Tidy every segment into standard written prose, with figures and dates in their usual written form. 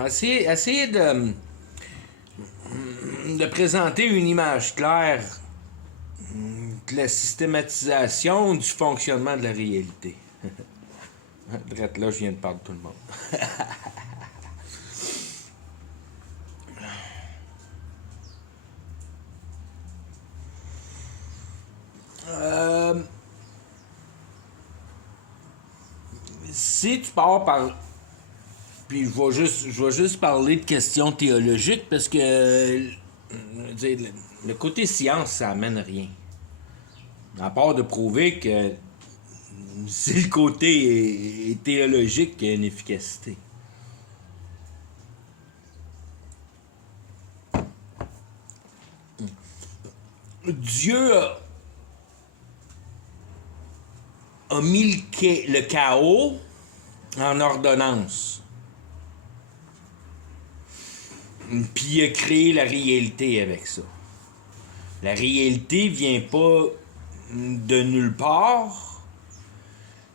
Essayer de présenter une image claire de la systématisation du fonctionnement de la réalité. Drette là, je viens de parler de tout le monde. Si tu pars par... Puis je vais juste parler de questions théologiques parce que le côté science, ça amène rien. À part de prouver que c'est le côté théologique qui a une efficacité. Dieu a mis le chaos en ordonnance. Puis il a créé la réalité avec ça. La réalité vient pas de nulle part.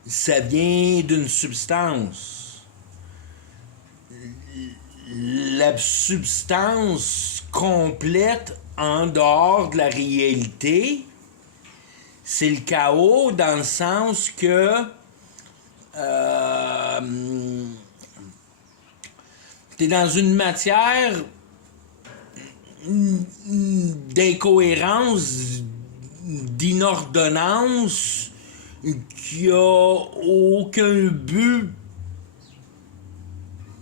Ça vient d'une substance. La substance complète en dehors de la réalité, c'est le chaos dans le sens que t'es dans une matière d'incohérence, d'inordonnance, qui a aucun but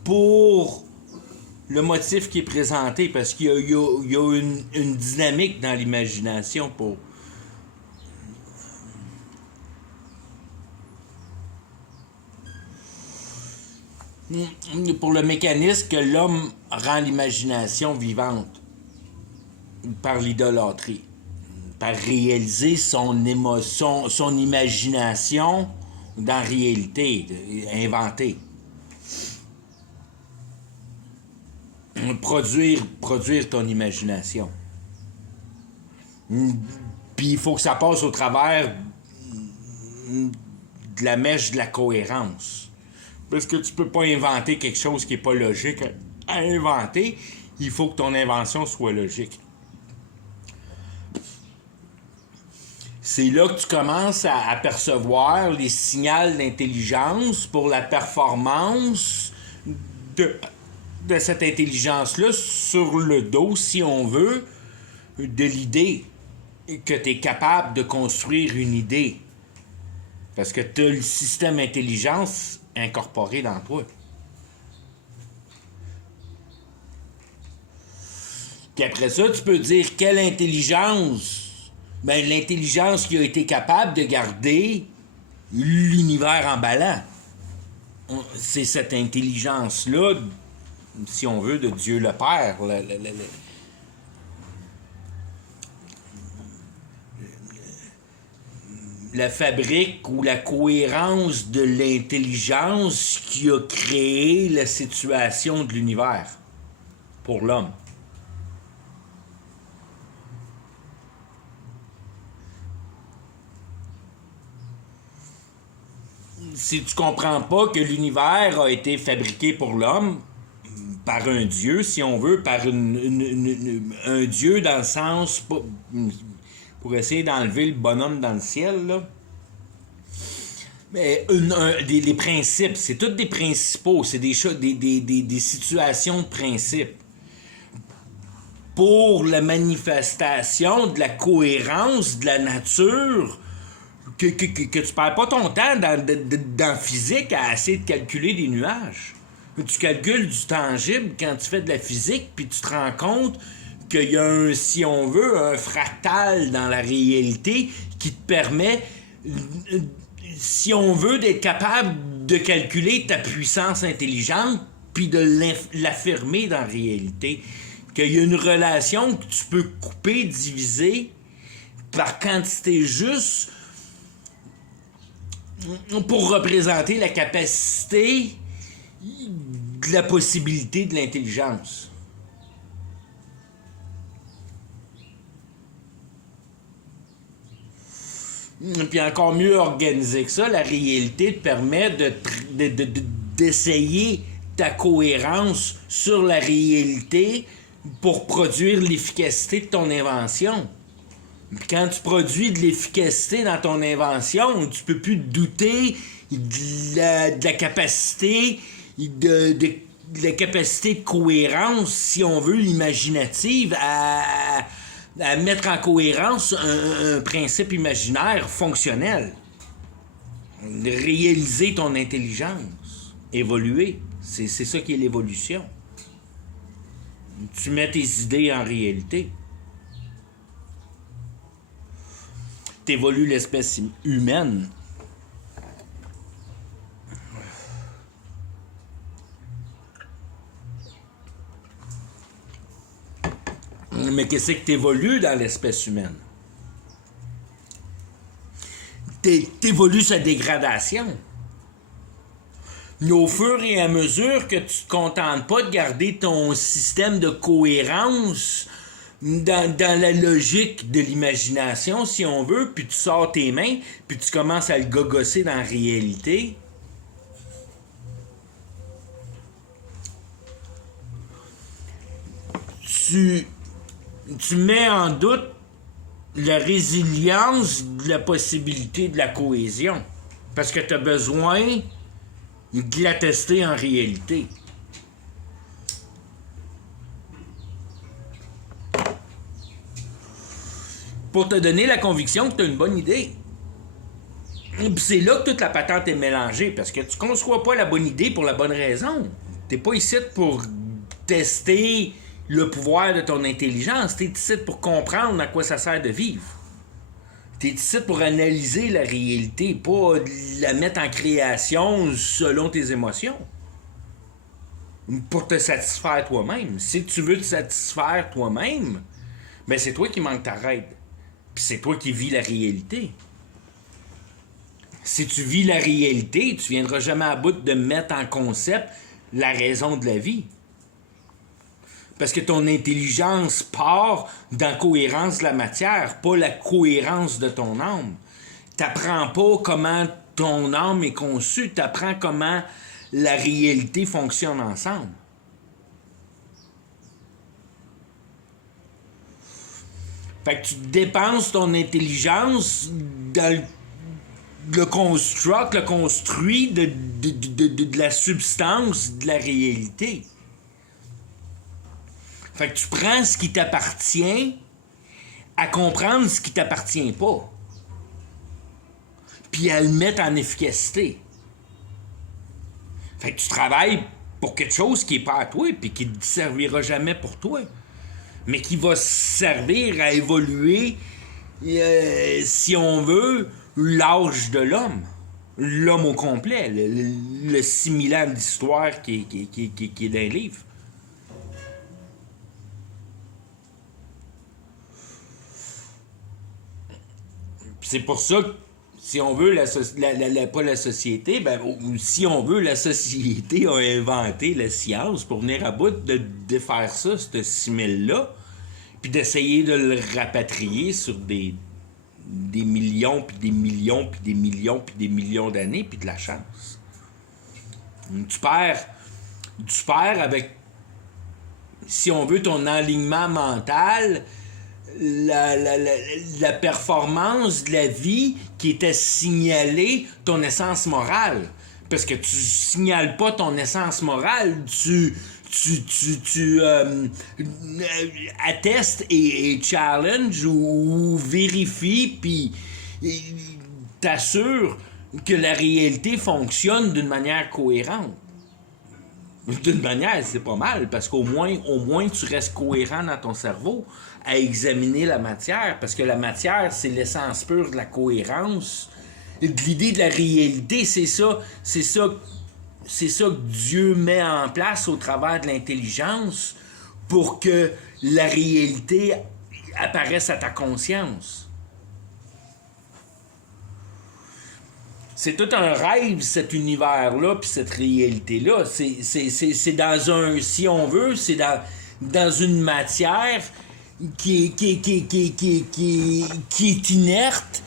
pour le motif qui est présenté, parce qu'il y a une dynamique dans l'imagination pour... pour le mécanisme que l'homme rend l'imagination vivante par l'idolâtrie, par réaliser son émotion, son imagination dans la réalité, inventée. Produire ton imagination. Puis il faut que ça passe au travers de la mèche de la cohérence. Parce que tu peux pas inventer quelque chose qui est pas logique à inventer. Il faut que ton invention soit logique. C'est là que tu commences à apercevoir les signaux d'intelligence pour la performance de cette intelligence-là sur le dos, si on veut, de l'idée, que tu es capable de construire une idée. Parce que tu as le système intelligence incorporé dans toi. Puis après ça, tu peux dire quelle intelligence? Ben, l'intelligence qui a été capable de garder l'univers emballant. C'est cette intelligence-là, si on veut, de Dieu le Père. La fabrique ou la cohérence de l'intelligence qui a créé la situation de l'univers pour l'homme. Si tu comprends pas que l'univers a été fabriqué pour l'homme, par un Dieu, si on veut, par un Dieu dans le sens... pour essayer d'enlever le bonhomme dans le ciel, là. Mais les principes, c'est tous des principaux, c'est des situations de principe. Pour la manifestation de la cohérence de la nature, que tu perds pas ton temps dans physique à essayer de calculer des nuages. Tu calcules du tangible quand tu fais de la physique, puis tu te rends compte qu'il y a si on veut, un fractal dans la réalité qui te permet, si on veut, d'être capable de calculer ta puissance intelligente puis de l'affirmer dans la réalité. Qu'il y a une relation que tu peux couper, diviser par quantité juste pour représenter la capacité de la possibilité de l'intelligence. Puis encore mieux organisé que ça, la réalité te permet d'essayer ta cohérence sur la réalité pour produire l'efficacité de ton invention. Puis quand tu produis de l'efficacité dans ton invention, tu peux plus douter de la capacité de la capacité de cohérence, si on veut, l'imaginative, à mettre en cohérence un principe imaginaire fonctionnel. Réaliser ton intelligence, évoluer. C'est ça qui est l'évolution. Tu mets tes idées en réalité. T'évolues l'espèce humaine. Mais qu'est-ce que t'évolues dans l'espèce humaine? T'évolues sa dégradation. Mais au fur et à mesure que tu te contentes pas de garder ton système de cohérence dans la logique de l'imagination, si on veut, puis tu sors tes mains, puis tu commences à le gogosser dans la réalité, tu mets en doute la résilience de la possibilité de la cohésion. Parce que tu as besoin de la tester en réalité. Pour te donner la conviction que tu as une bonne idée. Puis c'est là que toute la patente est mélangée, parce que tu ne conçois pas la bonne idée pour la bonne raison. Tu n'es pas ici pour tester le pouvoir de ton intelligence. Tu es ici pour comprendre à quoi ça sert de vivre. Tu es ici pour analyser la réalité, pas la mettre en création selon tes émotions. Pour te satisfaire toi-même. Si tu veux te satisfaire toi-même, ben c'est toi qui manque ta règle. Puis c'est toi qui vis la réalité. Si tu vis la réalité, tu viendras jamais à bout de mettre en concept la raison de la vie. Parce que ton intelligence part dans la cohérence de la matière, pas la cohérence de ton âme. T'apprends pas comment ton âme est conçue, t'apprends comment la réalité fonctionne ensemble. Fait que tu dépenses ton intelligence dans le construit de la substance de la réalité. Fait que tu prends ce qui t'appartient à comprendre ce qui t'appartient pas. Puis à le mettre en efficacité. Fait que tu travailles pour quelque chose qui n'est pas à toi puis qui ne servira jamais pour toi. Mais qui va servir à évoluer, si on veut, l'âge de l'homme. L'homme au complet. Le 6000 ans d'histoire qui est dans le livre. C'est pour ça que, si on veut, pas la société, ben, si on veut, la société a inventé la science pour venir à bout de défaire ça, ce simile-là, puis d'essayer de le rapatrier sur des millions, puis des millions, puis des millions, puis des millions d'années, puis de la chance. Tu perds avec, si on veut, ton alignement mental, la performance de la vie qui était signalée, ton essence morale. Parce que tu signales pas ton essence morale, tu attestes et challenge ou vérifie puis t'assures que la réalité fonctionne d'une manière cohérente. D'une manière, c'est pas mal, parce qu'au moins tu restes cohérent dans ton cerveau à examiner la matière, parce que la matière, c'est l'essence pure de la cohérence, de l'idée de la réalité. C'est ça que Dieu met en place au travers de l'intelligence pour que la réalité apparaisse à ta conscience. C'est tout un rêve, cet univers-là, puis cette réalité-là. C'est dans un, si on veut, c'est dans une matière qui est inerte,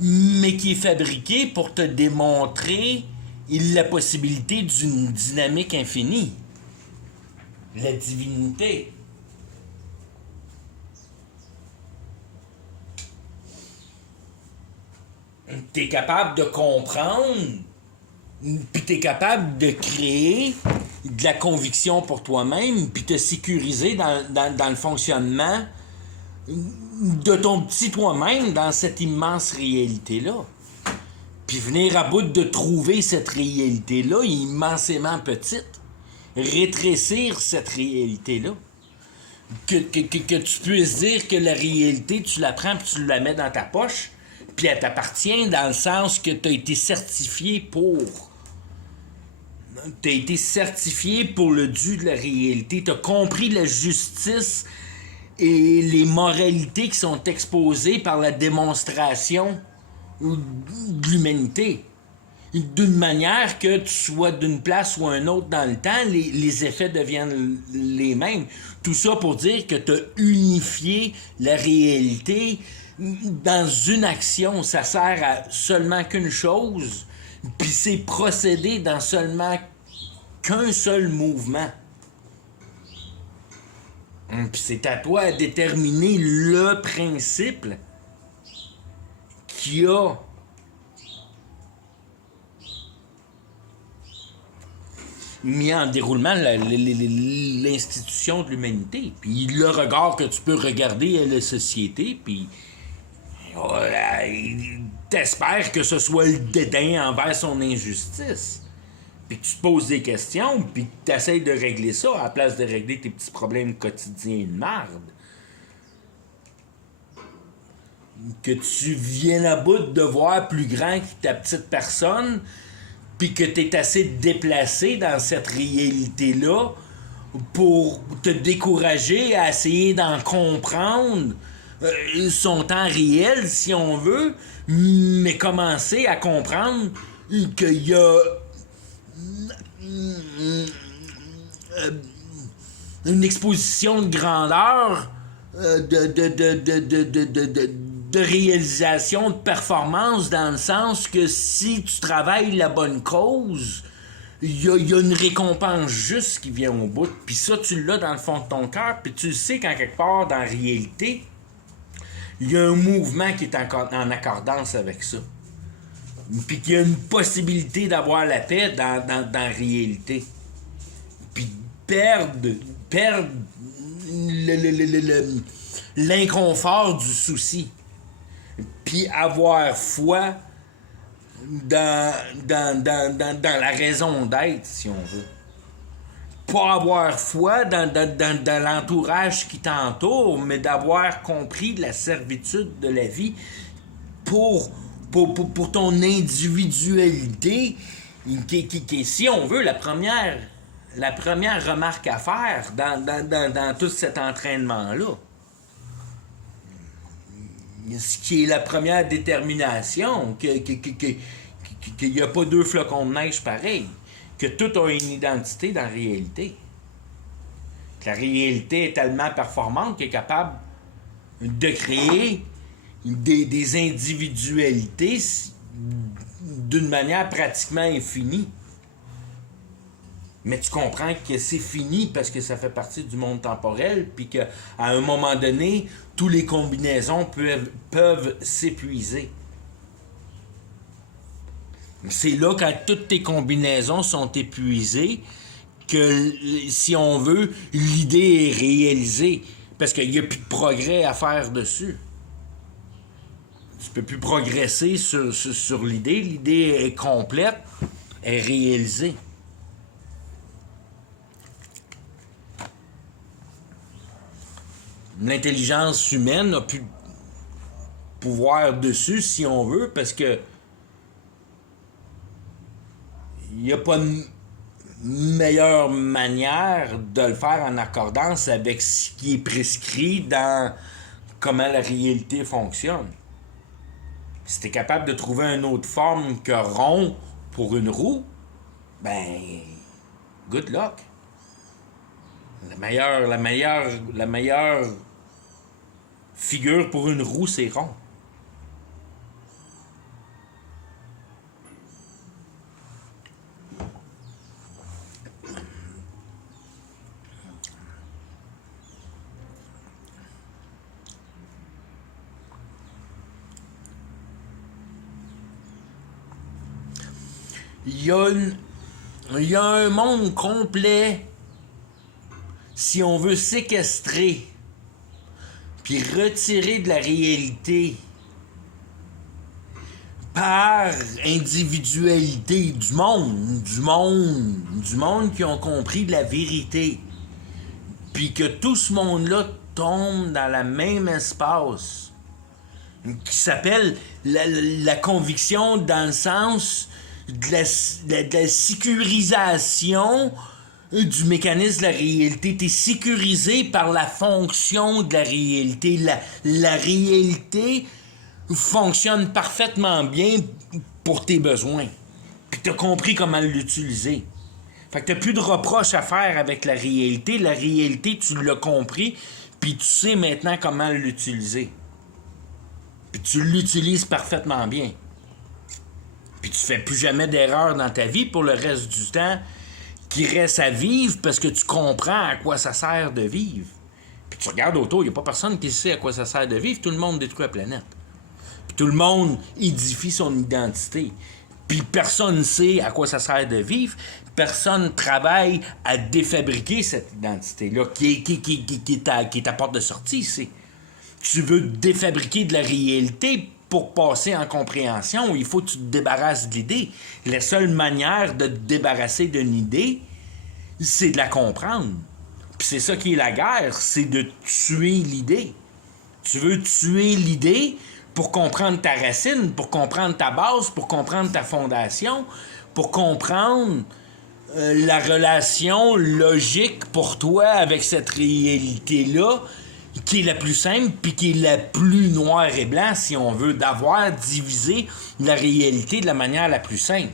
mais qui est fabriquée pour te démontrer la possibilité d'une dynamique infinie. La divinité. T'es capable de comprendre, puis t'es capable de créer de la conviction pour toi-même, puis te sécuriser dans le fonctionnement de ton petit toi-même dans cette immense réalité-là. Puis venir à bout de trouver cette réalité-là immensément petite. Rétrécir cette réalité-là. Que tu puisses dire que la réalité, tu la prends puis tu la mets dans ta poche, puis elle t'appartient dans le sens que tu as été certifié pour. Tu as été certifié pour le dû de la réalité. Tu as compris la justice et les moralités qui sont exposées par la démonstration de l'humanité. D'une manière que tu sois d'une place ou un autre dans le temps, les effets deviennent les mêmes. Tout ça pour dire que tu as unifié la réalité dans une action. Ça sert à seulement qu'une chose, puis c'est procédé dans seulement qu'un seul mouvement. Puis c'est à toi de déterminer le principe qui a mis en déroulement l'institution de l'humanité. Puis le regard que tu peux regarder à la société, puis t'espères que ce soit le dédain envers son injustice. Puis que tu te poses des questions, puis que tu essaies de régler ça à la place de régler tes petits problèmes quotidiens de merde. Que tu viennes à bout de voir plus grand que ta petite personne, puis que tu es assez déplacé dans cette réalité-là pour te décourager à essayer d'en comprendre son temps réel, si on veut, mais commencer à comprendre qu'il y a une exposition de grandeur, de réalisation, de performance, dans le sens que si tu travailles la bonne cause, il y a une récompense juste qui vient au bout. Puis ça, tu l'as dans le fond de ton cœur, puis tu le sais qu'en quelque part, dans la réalité, il y a un mouvement qui est en accordance avec ça. Puis qu'il y a une possibilité d'avoir la paix dans la réalité. Puis perdre l'inconfort du souci. Puis avoir foi dans la raison d'être, si on veut. Pas avoir foi dans l'entourage qui t'entoure, mais d'avoir compris la servitude de la vie pour ton individualité, qui si on veut, la première remarque à faire dans tout cet entraînement-là. Ce qui est la première détermination, qu'il n'y a pas deux flocons de neige pareils, que tout a une identité dans la réalité. Que la réalité est tellement performante qu'elle est capable de créer des individualités d'une manière pratiquement infinie. Mais tu comprends que c'est fini parce que ça fait partie du monde temporel, puis qu'à un moment donné, toutes les combinaisons peuvent s'épuiser. C'est là, quand toutes tes combinaisons sont épuisées, que, si on veut, l'idée est réalisée. Parce qu'il n'y a plus de progrès à faire dessus. Tu peux plus progresser sur l'idée. L'idée est complète, est réalisée. L'intelligence humaine n'a plus de pouvoir dessus, si on veut, parce que il n'y a pas de meilleure manière de le faire en accordance avec ce qui est prescrit dans comment la réalité fonctionne. Si tu es capable de trouver une autre forme que rond pour une roue, ben, good luck. La meilleure figure pour une roue, c'est rond. Il y a un monde complet, si on veut séquestrer, puis retirer de la réalité par individualité du monde qui ont compris de la vérité, puis que tout ce monde-là tombe dans le même espace, qui s'appelle la conviction dans le sens de la sécurisation du mécanisme de la réalité. T'es sécurisé par la fonction de la réalité. La réalité fonctionne parfaitement bien pour tes besoins. Puis t'as compris comment l'utiliser. Fait que t'as plus de reproches à faire avec la réalité. La réalité, tu l'as compris, puis tu sais maintenant comment l'utiliser. Puis tu l'utilises parfaitement bien. Puis tu fais plus jamais d'erreur dans ta vie pour le reste du temps qui reste à vivre parce que tu comprends à quoi ça sert de vivre. Puis tu regardes autour, il n'y a pas personne qui sait à quoi ça sert de vivre. Tout le monde détruit la planète. Puis tout le monde édifie son identité. Puis personne ne sait à quoi ça sert de vivre. Personne travaille à défabriquer cette identité-là qui est ta porte de sortie ici. Tu veux défabriquer de la réalité pour passer en compréhension, il faut que tu te débarrasses de l'idée. La seule manière de te débarrasser d'une idée, c'est de la comprendre. Puis c'est ça qui est la guerre, c'est de tuer l'idée. Tu veux tuer l'idée pour comprendre ta racine, pour comprendre ta base, pour comprendre ta fondation, pour comprendre la relation logique pour toi avec cette réalité-là, qui est la plus simple, puis qui est la plus noir et blanc, si on veut, d'avoir divisé la réalité de la manière la plus simple.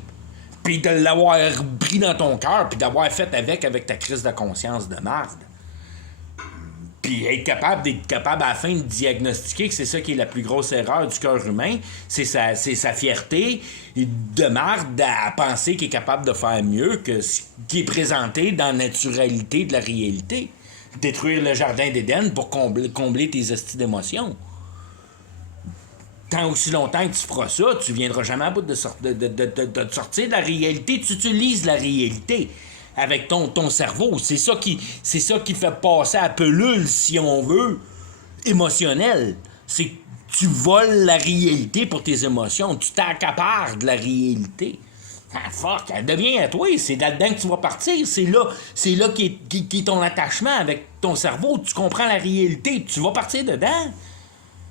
Puis de l'avoir pris dans ton cœur, puis d'avoir fait avec ta crise de conscience de marde. Puis d'être capable à la fin de diagnostiquer que c'est ça qui est la plus grosse erreur du cœur humain, c'est sa fierté de marde à penser qu'il est capable de faire mieux que ce qui est présenté dans la naturalité de la réalité. Détruire le jardin d'Éden pour combler tes estis d'émotions. Tant aussi longtemps que tu feras ça, tu viendras jamais à bout de sortir de la réalité. Tu utilises la réalité avec ton cerveau. C'est ça qui fait passer à pelule, si on veut, émotionnelle. C'est que tu voles la réalité pour tes émotions. Tu t'accapares de la réalité. Ah, fuck, elle devient à toi, c'est là-dedans que tu vas partir, c'est là qui est ton attachement avec ton cerveau, tu comprends la réalité, tu vas partir dedans.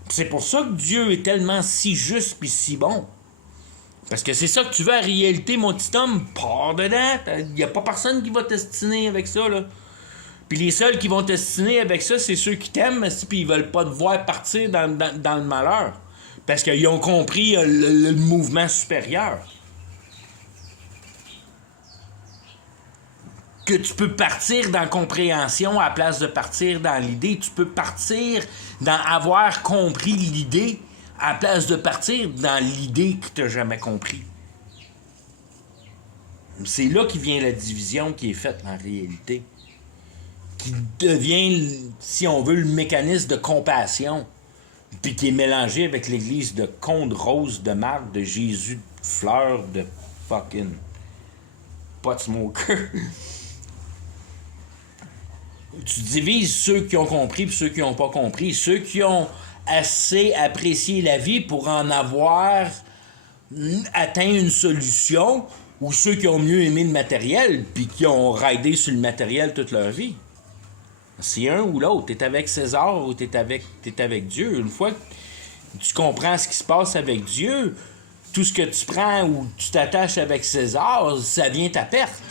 C'est pour ça que Dieu est tellement si juste pis si bon. Parce que c'est ça que tu veux, la réalité, mon petit homme, pars dedans, y a pas personne qui va t'estiner avec ça, là. Puis les seuls qui vont t'estiner avec ça, c'est ceux qui t'aiment, puis ils veulent pas te voir partir dans le malheur. Parce qu'ils ont compris le mouvement supérieur. Que tu peux partir dans la compréhension à la place de partir dans l'idée. Tu peux partir dans avoir compris l'idée à la place de partir dans l'idée que tu n'as jamais compris. C'est là qu'il vient la division qui est faite en réalité. Qui devient, si on veut, le mécanisme de compassion. Puis qui est mélangé avec l'église de Conde Rose, de Marc, de Jésus, de Fleur, de fucking pot smoker. Tu divises ceux qui ont compris et ceux qui n'ont pas compris. Ceux qui ont assez apprécié la vie pour en avoir atteint une solution, ou ceux qui ont mieux aimé le matériel puis qui ont raidé sur le matériel toute leur vie. C'est un ou l'autre. T'es avec César ou t'es avec Dieu. Une fois que tu comprends ce qui se passe avec Dieu, tout ce que tu prends ou tu t'attaches avec César, ça vient ta perte.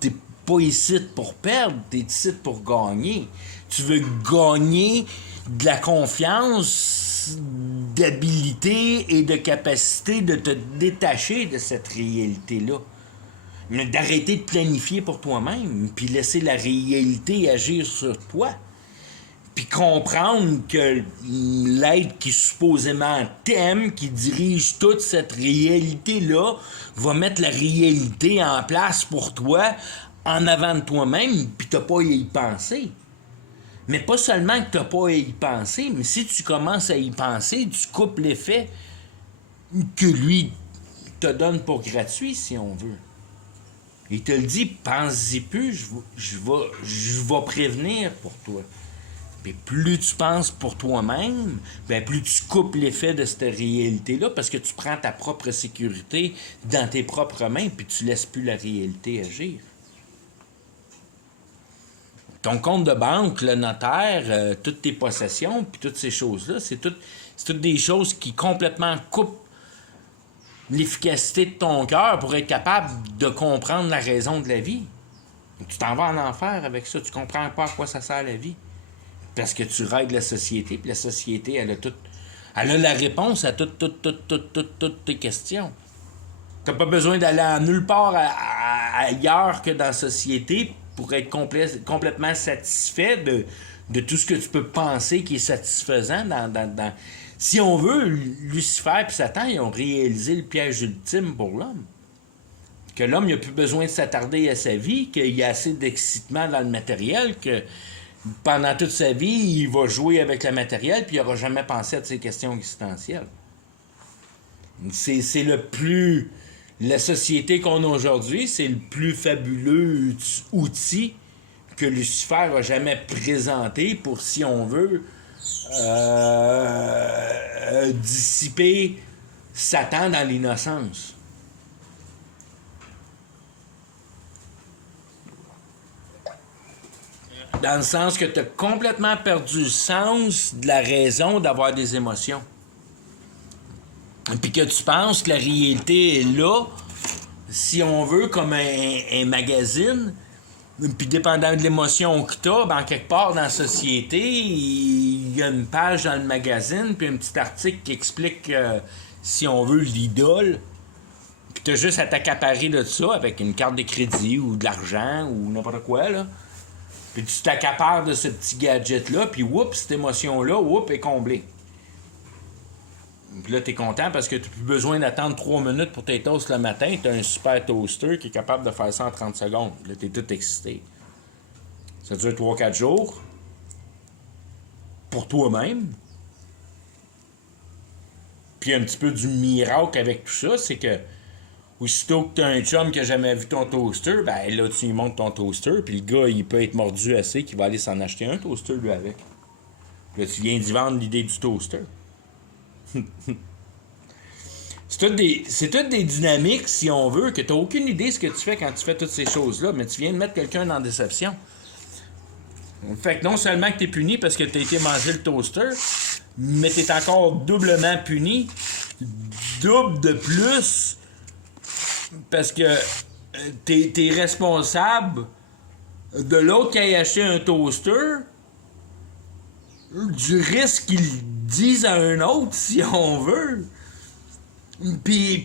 T'es pas ici pour perdre, t'es ici pour gagner. Tu veux gagner de la confiance, d'habilité et de capacité de te détacher de cette réalité-là. Mais d'arrêter de planifier pour toi-même, puis laisser la réalité agir sur toi. Puis comprendre que l'être qui supposément t'aime, qui dirige toute cette réalité-là, va mettre la réalité en place pour toi, en avant de toi-même, puis t'as pas à y penser. Mais pas seulement que t'as pas à y penser, mais si tu commences à y penser, tu coupes l'effet que lui te donne pour gratuit, si on veut. Il te le dit, pense-y plus, je vais prévenir pour toi. Mais plus tu penses pour toi-même, ben plus tu coupes l'effet de cette réalité-là parce que tu prends ta propre sécurité dans tes propres mains puis tu laisses plus la réalité agir. Ton compte de banque, le notaire, toutes tes possessions puis toutes ces choses-là, c'est toutes des choses qui complètement coupent l'efficacité de ton cœur pour être capable de comprendre la raison de la vie. Tu t'en vas en enfer avec ça, tu comprends pas à quoi ça sert la vie. Parce que tu règles la société, puis la société, elle a la réponse à toutes tes questions. T'as pas besoin d'aller nulle part ailleurs que dans la société pour être complètement satisfait de tout ce que tu peux penser qui est satisfaisant dans... Si on veut, Lucifer et Satan, ils ont réalisé le piège ultime pour l'homme. Que l'homme n'a plus besoin de s'attarder à sa vie, qu'il y a assez d'excitement dans le matériel, que pendant toute sa vie, il va jouer avec le matériel, puis il n'aura jamais pensé à ces questions existentielles. C'est le plus... La société qu'on a aujourd'hui, c'est le plus fabuleux outil que Lucifer a jamais présenté pour, si on veut, dissiper Satan dans l'innocence. Dans le sens que tu as complètement perdu le sens de la raison d'avoir des émotions. Puis que tu penses que la réalité est là, si on veut, comme un magazine. Puis dépendant de l'émotion que tu as, ben, quelque part dans la société, il y a une page dans le magazine, puis un petit article qui explique, si on veut, l'idole. Puis tu as juste à t'accaparer de ça avec une carte de crédit ou de l'argent ou n'importe quoi, là. Puis tu t'accapares de ce petit gadget-là, puis whoop, cette émotion-là, whoop, est comblée. Puis là, t'es content parce que t'as plus besoin d'attendre 3 minutes pour tes toasts le matin. T'as un super toaster qui est capable de faire ça en 30 secondes. Là, t'es tout excité. Ça dure 3-4 jours. Pour toi-même. Puis un petit peu du miracle avec tout ça, c'est que aussitôt que t'as un chum qui a jamais vu ton toaster, ben là, tu lui montres ton toaster, puis le gars, il peut être mordu assez qu'il va aller s'en acheter un toaster, lui, avec. Puis là, tu viens d'y vendre l'idée du toaster. C'est toutes des dynamiques, si on veut, que tu n'as aucune idée de ce que tu fais quand tu fais toutes ces choses-là, mais tu viens de mettre quelqu'un dans déception. Fait que non seulement que tu es puni parce que tu as été manger le toaster, mais tu es encore doublement puni, double de plus, parce que tu es responsable de l'autre qui a acheté un toaster, du risque qu'il dise à un autre, si on veut. Puis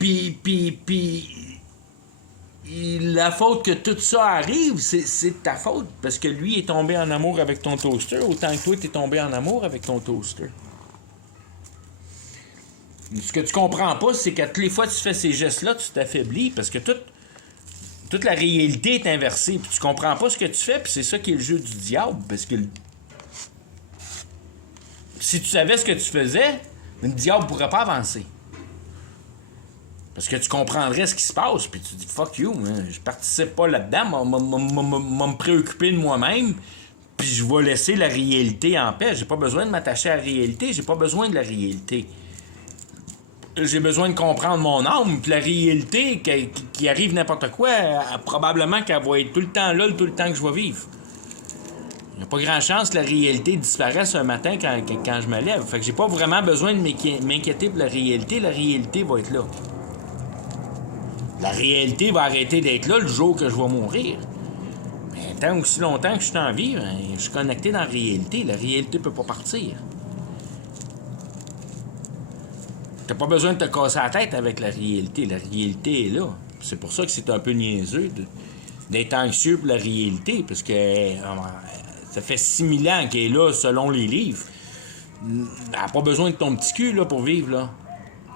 la faute que tout ça arrive, c'est de ta faute. Parce que lui est tombé en amour avec ton toaster, autant que toi, t'es tombé en amour avec ton toaster. Ce que tu comprends pas, c'est qu'à toutes les fois que tu fais ces gestes-là, tu t'affaiblis, parce que toute la réalité est inversée. Puis tu comprends pas ce que tu fais, puis c'est ça qui est le jeu du diable. Parce que si tu savais ce que tu faisais, le diable ne pourrait pas avancer. Parce que tu comprendrais ce qui se passe, puis tu dis « fuck you, hein, je participe pas là-dedans, m'a me préoccuper de moi-même, puis je vais laisser la réalité en paix. J'ai pas besoin de m'attacher à la réalité, j'ai pas besoin de la réalité. J'ai besoin de comprendre mon âme, puis la réalité, qui arrive n'importe quoi, probablement qu'elle va être tout le temps là, tout le temps que je vais vivre. Il n'y a pas grand chance que la réalité disparaisse un matin quand je me lève. Fait que j'ai pas vraiment besoin de m'inquiéter pour la réalité va être là. La réalité va arrêter d'être là le jour que je vais mourir. Mais tant aussi longtemps que je suis en vie, ben, je suis connecté dans la réalité. La réalité peut pas partir. T'as pas besoin de te casser la tête avec la réalité. La réalité est là. C'est pour ça que c'est un peu niaiseux d'être anxieux pour la réalité, parce que ça fait 6000 ans qu'elle est là, selon les livres. Elle n'a pas besoin de ton petit cul là, pour vivre, là.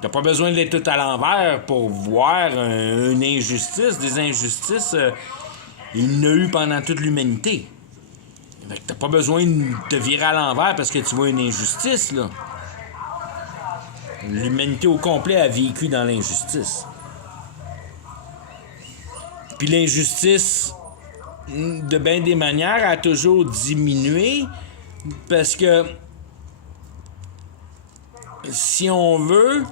T'as pas besoin d'être tout à l'envers pour voir une injustice. Des injustices, il y en a eu pendant toute l'humanité. Fait que t'as pas besoin de te virer à l'envers parce que tu vois une injustice, là. L'humanité au complet a vécu dans l'injustice. Puis l'injustice, de bien des manières, a toujours diminué parce que, si on veut,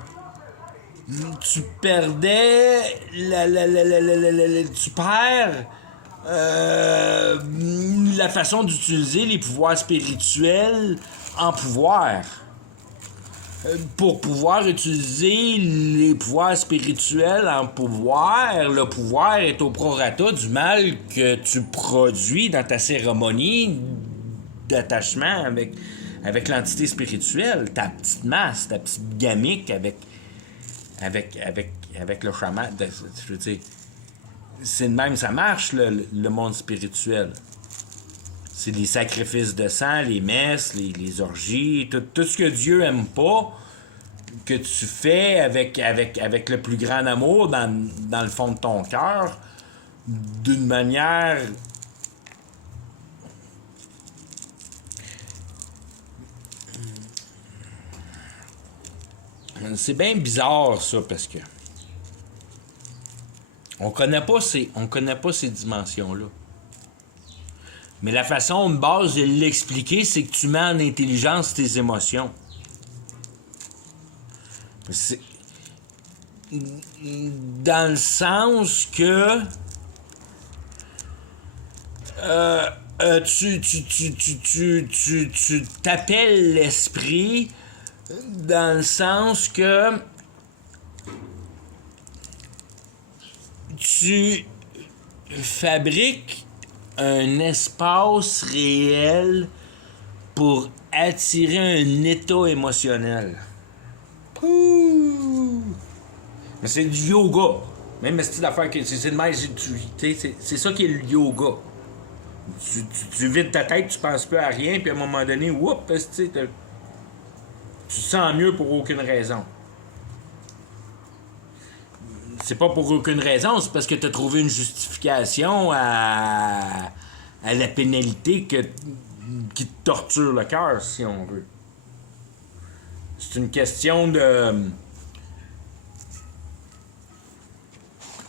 tu perdais tu perds la façon d'utiliser les pouvoirs spirituels en pouvoir. Pour pouvoir utiliser les pouvoirs spirituels en pouvoir, le pouvoir est au prorata du mal que tu produis dans ta cérémonie d'attachement avec l'entité spirituelle, ta petite masse, ta petite gamique avec le chaman. Je veux dire, c'est de même ça marche, le monde spirituel. C'est les sacrifices de sang, les messes, les orgies, tout ce que Dieu aime pas, que tu fais avec le plus grand amour dans le fond de ton cœur, d'une manière... C'est bien bizarre, ça, parce que on connaît pas ces dimensions-là. Mais la façon de base de l'expliquer, c'est que tu mets en intelligence tes émotions. C'est... Dans le sens que tu t'appelles l'esprit dans le sens que tu fabriques un espace réel pour attirer un état émotionnel. Pouh! Mais c'est du yoga. Même style d'affaire que c'est ça qui est le yoga. Tu vides ta tête, tu penses plus à rien, puis à un moment donné, tu te sens mieux pour aucune raison. C'est pas pour aucune raison, c'est parce que tu as trouvé une justification à la pénalité qui te torture le cœur, si on veut. C'est une question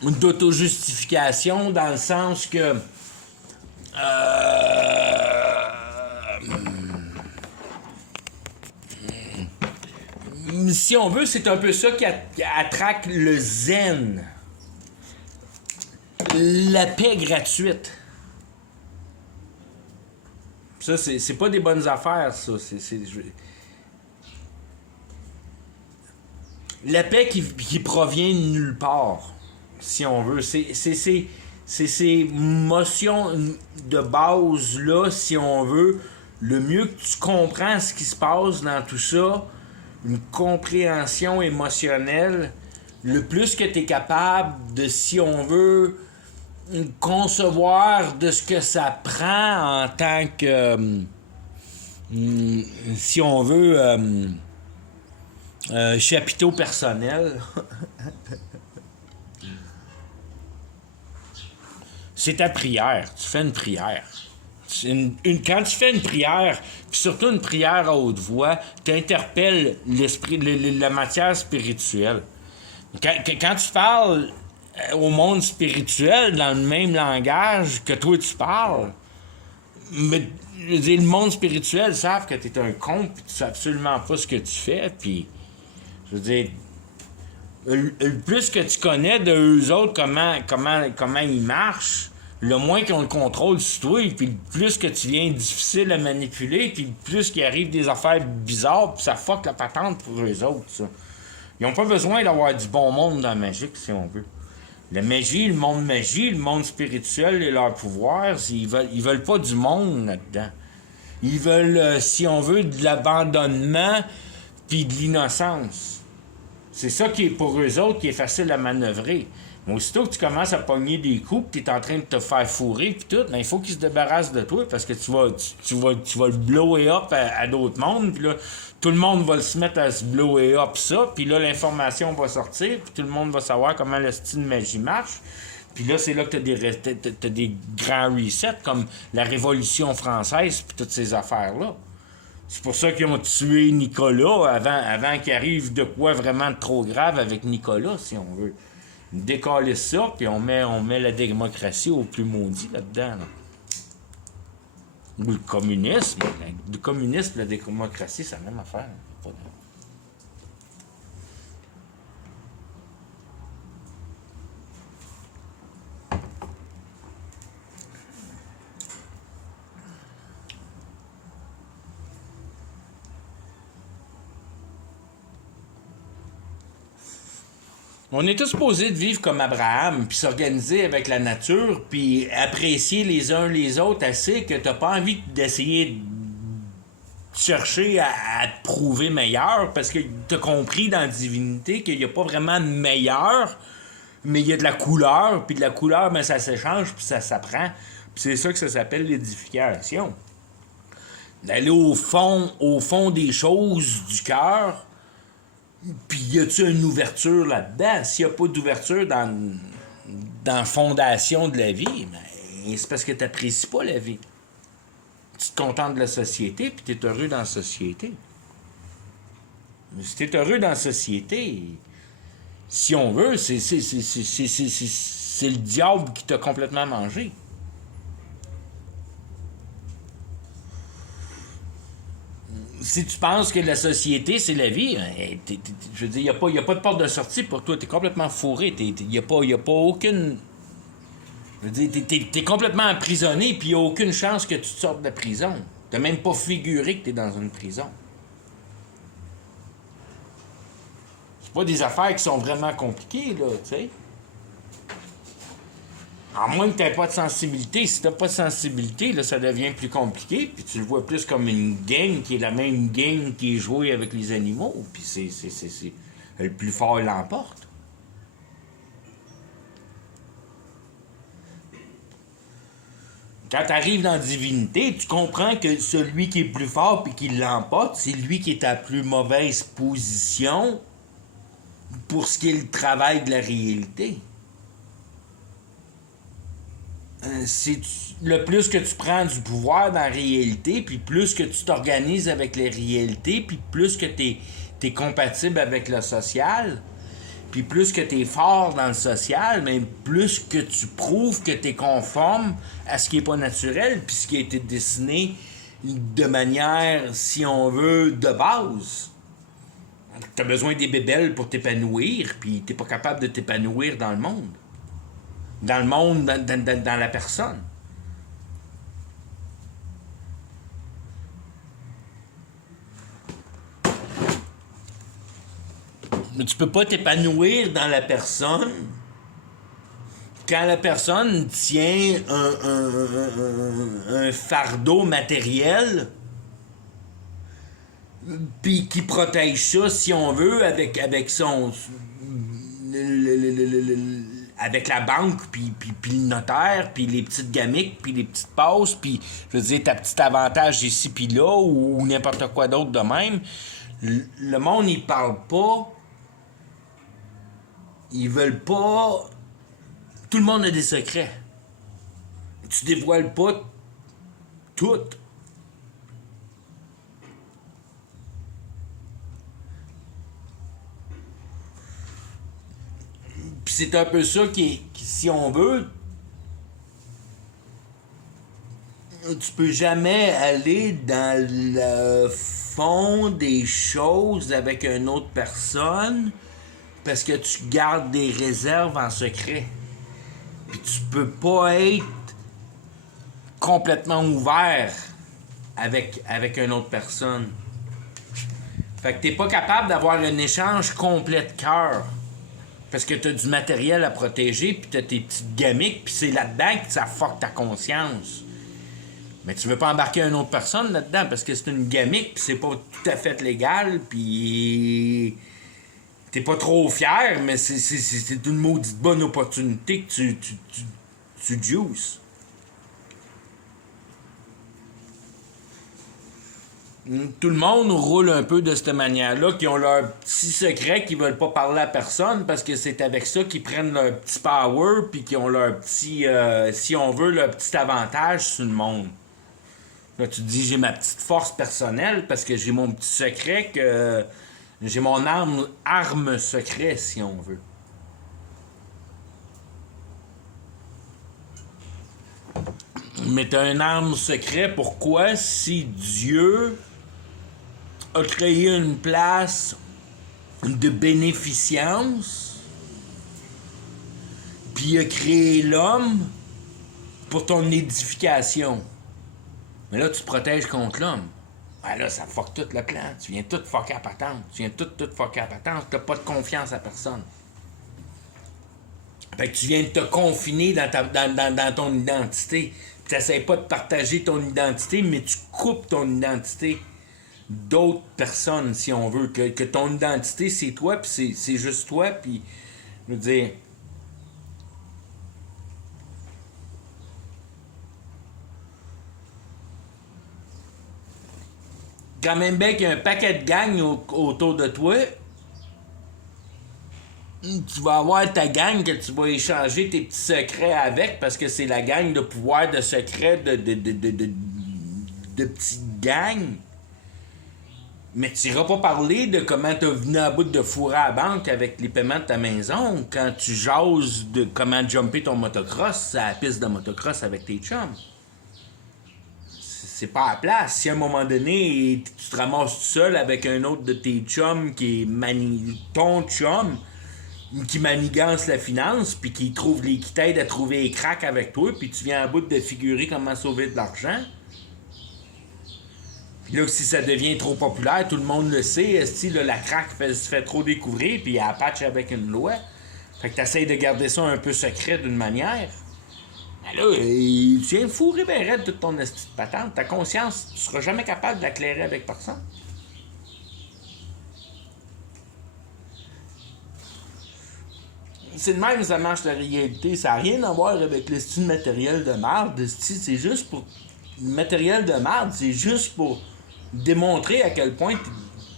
d'auto-justification dans le sens que si on veut, c'est un peu ça qui attraque le zen. La paix gratuite. Ça, c'est pas des bonnes affaires, ça. La paix qui provient de nulle part, si on veut. C'est ces motions de base-là, si on veut, le mieux que tu comprends ce qui se passe dans tout ça, une compréhension émotionnelle, le plus que tu es capable de, si on veut, concevoir de ce que ça prend en tant que, si on veut, chapiteau personnel. C'est ta prière. Tu fais une prière. Quand tu fais une prière, puis surtout une prière à haute voix, tu interpelles l'esprit, la matière spirituelle. Quand tu parles au monde spirituel dans le même langage que toi tu parles, mais je veux dire, le monde spirituel savent que tu es un con, puis tu sais absolument pas ce que tu fais, puis je veux dire, le plus que tu connais de eux autres, comment ils marchent, le moins qu'ils ont le contrôle sur toi, puis le plus que tu viens difficile à manipuler, puis le plus qu'il arrive des affaires bizarres, puis ça fuck la patente pour eux autres, ça. Ils n'ont pas besoin d'avoir du bon monde dans la magie, si on veut. La magie, le monde spirituel et leur pouvoir, ils veulent pas du monde là-dedans. Ils veulent, si on veut, de l'abandonnement puis de l'innocence. C'est ça qui est pour eux autres qui est facile à manœuvrer. Mais aussitôt que tu commences à pogner des coups, tu es en train de te faire fourrer puis tout, ben, il faut qu'ils se débarrassent de toi parce que tu vas le blower up à d'autres mondes, puis là, tout le monde va se mettre à se blower up ça, puis là, l'information va sortir, puis tout le monde va savoir comment le style de magie marche. Puis là, c'est là que t'as des grands resets, comme la Révolution française, puis toutes ces affaires-là. C'est pour ça qu'ils ont tué Nicolas avant qu'il arrive de quoi vraiment de trop grave avec Nicolas, si on veut. Décalisse ça, puis on met la démocratie au plus maudit là-dedans. Là. Ou le communisme. Le communisme, la démocratie, c'est la même affaire. Pas de... On est tous supposés de vivre comme Abraham, puis s'organiser avec la nature, puis apprécier les uns les autres assez que t'as pas envie d'essayer de chercher à te prouver meilleur, parce que t'as compris dans la divinité qu'il n'y a pas vraiment de meilleur, mais il y a de la couleur, puis de la couleur, ben, ça s'échange, puis ça s'apprend. Puis c'est ça que ça s'appelle l'édification. D'aller au fond des choses du cœur. Puis y a-tu une ouverture là-dedans? S'il n'y a pas d'ouverture dans la fondation de la vie, ben, c'est parce que tu n'apprécies pas la vie. Tu te contentes de la société, puis tu es heureux dans la société. Mais si tu es heureux dans la société, si on veut, c'est le diable qui t'a complètement mangé. Si tu penses que la société, c'est la vie, je veux dire, il n'y a pas de porte de sortie pour toi. Tu es complètement fourré. Il n'y a pas aucune... Je veux dire, t'es complètement emprisonné, puis il n'y a aucune chance que tu te sortes de la prison. T'as même pas figuré que tu es dans une prison. C'est pas des affaires qui sont vraiment compliquées, là, tu sais. À moins que tu n'aies pas de sensibilité. Si tu n'as pas de sensibilité, là, ça devient plus compliqué. Puis tu le vois plus comme une game qui est la même game qui est jouée avec les animaux. Puis c'est le plus fort l'emporte. Quand tu arrives dans la divinité, tu comprends que celui qui est plus fort et qui l'emporte, c'est lui qui est à plus mauvaise position pour ce qui est le travail de la réalité. Le plus que tu prends du pouvoir dans la réalité, puis plus que tu t'organises avec les réalités, puis plus que tu es compatible avec le social, puis plus que tu es fort dans le social, mais plus que tu prouves que tu es conforme à ce qui n'est pas naturel, puis ce qui a été dessiné de manière, si on veut, de base. Tu as besoin des bébelles pour t'épanouir, puis tu n'es pas capable de t'épanouir dans le monde. Dans le monde, dans la personne. Mais tu peux pas t'épanouir dans la personne quand la personne tient un fardeau matériel puis qui protège ça, si on veut, avec son... avec la banque, puis le notaire, puis les petites gamiques, puis les petites passes, puis, je veux dire, ta petite avantage ici, puis là, ou n'importe quoi d'autre de même. Le monde, il parle pas. Ils veulent pas... Tout le monde a des secrets. Tu dévoiles pas tout. Puis c'est un peu ça qui, si on veut, tu peux jamais aller dans le fond des choses avec une autre personne parce que tu gardes des réserves en secret. Puis tu peux pas être complètement ouvert avec une autre personne. Fait que t'es pas capable d'avoir un échange complet de cœur. Parce que t'as du matériel à protéger, puis t'as tes petites gamiques, puis c'est là-dedans que ça fuck ta conscience. Mais tu veux pas embarquer une autre personne là-dedans, parce que c'est une gamique, puis c'est pas tout à fait légal, puis... T'es pas trop fier, mais c'est une maudite bonne opportunité que tu juices. Tout le monde roule un peu de cette manière-là, qui ont leur petit secret, qui veulent pas parler à personne, parce que c'est avec ça qu'ils prennent leur petit power, puis qu'ils ont leur petit, si on veut, leur petit avantage sur le monde. Là, tu te dis, j'ai ma petite force personnelle, parce que j'ai mon petit secret, que j'ai mon arme secret, si on veut. Mais t'as un arme secret, pourquoi si Dieu a créé une place de bénéficence, puis il a créé l'homme pour ton édification. Mais là, tu te protèges contre l'homme. Ben là, ça fuck tout le plan. Tu viens tout fucker à patente. Tu viens tout fucker à patente. T'as pas de confiance à personne. Fait que tu viens de te confiner dans ton identité. Tu n'essaies pas de partager ton identité, mais tu coupes ton identité d'autres personnes, si on veut. Que ton identité, c'est toi, puis c'est juste toi, puis je veux dire... Quand même bien qu'il y a un paquet de gangs autour de toi, tu vas avoir ta gang que tu vas échanger tes petits secrets avec parce que c'est la gang de pouvoir de secrets de petites gangs. Mais tu n'iras pas parler de comment tu as venu à bout de fourrer à la banque avec les paiements de ta maison quand tu jases de comment jumper ton motocross à la piste de motocross avec tes chums. C'est pas à la place. Si à un moment donné, tu te ramasses tout seul avec un autre de tes chums qui est ton chum, qui manigance la finance, puis qui t'aide à trouver les cracks avec toi, puis tu viens à bout de figurer comment sauver de l'argent. Puis là, si ça devient trop populaire, tout le monde le sait, si la crack se fait trop découvrir, puis elle patch avec une loi. Fait que t'essayes de garder ça un peu secret d'une manière. Ben là, tu viens fourrer ben raide toute ton esti de patente. Ta conscience, tu seras jamais capable d'éclairer avec personne. C'est de même que ça marche la réalité. Ça n'a rien à voir avec le style matériel de merde. C'est juste pour... Le matériel de merde, c'est juste pour démontrer à quel point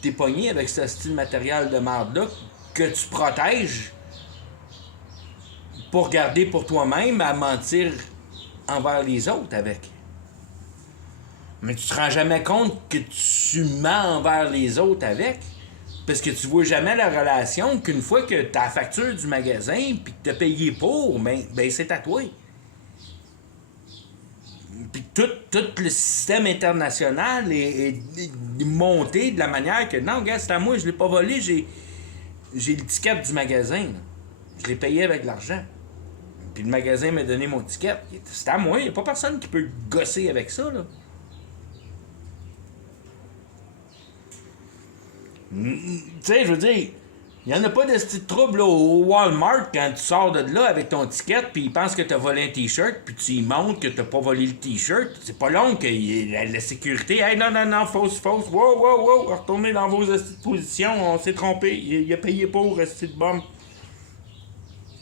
t'es pogné avec ce style matériel de merde-là que tu protèges pour garder pour toi-même à mentir envers les autres avec. Mais tu te rends jamais compte que tu mens envers les autres avec. Parce que tu vois jamais la relation qu'une fois que tu as la facture du magasin puis que tu as payé pour, ben c'est à toi. Puis tout le système international est monté de la manière que non, gars, c'est à moi, je l'ai pas volé, j'ai le ticket du magasin. Là. Je l'ai payé avec de l'argent. Puis le magasin m'a donné mon ticket. C'est à moi, il n'y a pas personne qui peut gosser avec ça, là. Tu sais, je veux dire, il n'y en a pas de petit trouble au Walmart quand tu sors de là avec ton ticket puis ils pensent que tu as volé un t-shirt puis tu y montres que tu n'as pas volé le t-shirt. C'est pas long que la sécurité. Hey, non, fausse. Wow, retournez dans vos positions, on s'est trompé. Il a payé pour, esti de bombe.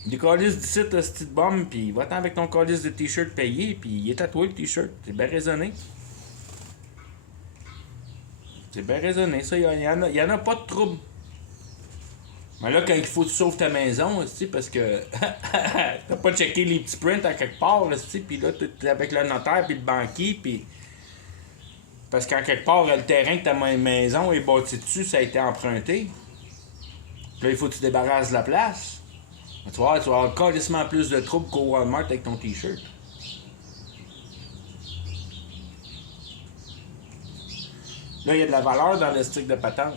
Des calices d'ici, esti de bombe, puis va-t'en avec ton calice de t-shirt payé, puis il est à toi le t-shirt. C'est bien raisonné. C'est bien raisonné, ça. Il y en a pas de trouble. Mais là, quand il faut que tu sauves ta maison, parce que t'as pas checké les petits prints à quelque part, puis là, t'es avec le notaire puis le banquier, puis parce qu'en quelque part, le terrain que ta maison est bâti dessus, ça a été emprunté. Puis là, il faut que tu débarrasses de la place. Tu vas avoir carrément plus de troubles qu'au Walmart avec ton t-shirt. Là, il y a de la valeur dans le stick de patente.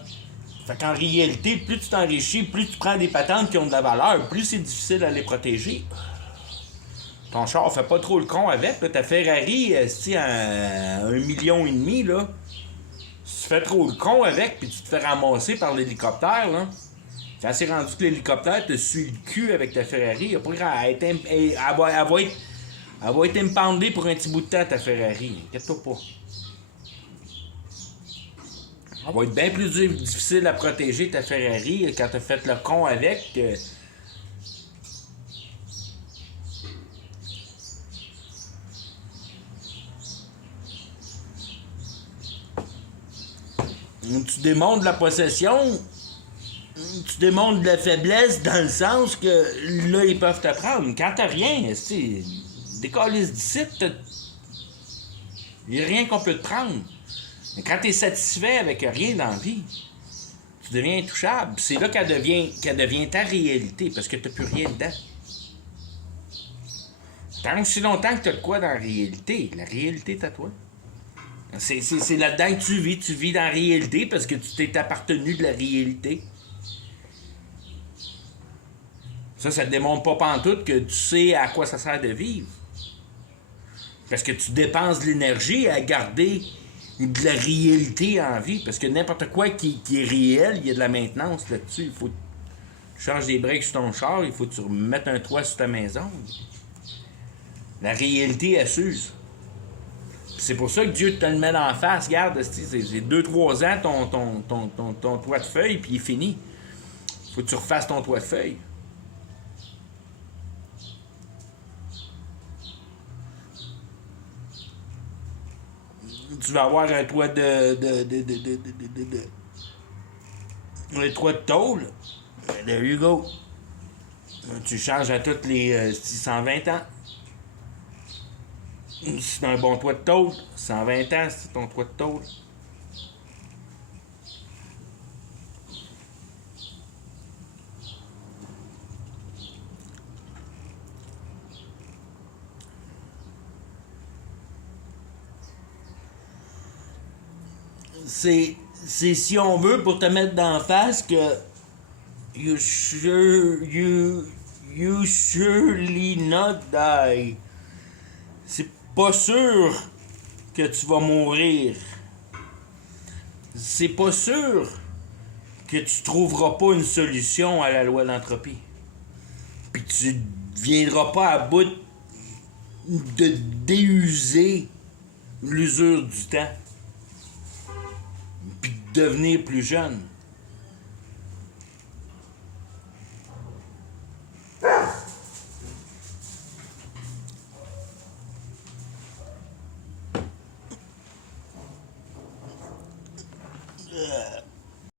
Fait qu'en réalité, plus tu t'enrichis, plus tu prends des patentes qui ont de la valeur, plus c'est difficile à les protéger. Ton char fait pas trop le con avec. Là, ta Ferrari, à 1,5 million, là, si tu fais trop le con avec, puis tu te fais ramasser par l'hélicoptère, là, quand c'est rendu que l'hélicoptère te suit le cul avec ta Ferrari, elle va être impandée pour un petit bout de temps, ta Ferrari. Inquiète-toi pas. Elle va être bien plus difficile à protéger ta Ferrari quand t'as fait le con avec. Tu démontres la possession, tu démontres de la faiblesse dans le sens que là, ils peuvent te prendre. Quand t'as rien, c'est des calices d'ici, il n'y a rien qu'on peut te prendre. Mais quand tu es satisfait avec rien dans la vie, tu deviens intouchable. C'est là qu'elle devient ta réalité, parce que tu n'as plus rien dedans. Tant aussi longtemps que tu as de quoi dans la réalité est à toi. C'est là-dedans que tu vis dans la réalité parce que tu t'es appartenu de la réalité. Ça te démontre pas pantoute que tu sais à quoi ça sert de vivre. Parce que tu dépenses de l'énergie à garder de la réalité en vie. Parce que n'importe quoi qui est réel, il y a de la maintenance là-dessus. Il faut que tu changes des breaks sur ton char, il faut que tu remettes un toit sur ta maison. La réalité, elle s'use. C'est pour ça que Dieu te le met en face. Regarde, c'est 2-3 ans ton toit de feuilles, puis il est fini. Faut que tu refasses ton toit de feuilles. Tu vas avoir un toit un toit de tôle. There you go. Tu changes à tous les 120 ans. C'est un bon toit de tôle. 120 ans, c'est ton toit de tôle. C'est si on veut pour te mettre d'en face que you surely not die. C'est pas sûr que tu vas mourir. C'est pas sûr que tu trouveras pas une solution à la loi d'entropie. Puis tu viendras pas à bout de déuser l'usure du temps. Puis de devenir plus jeune.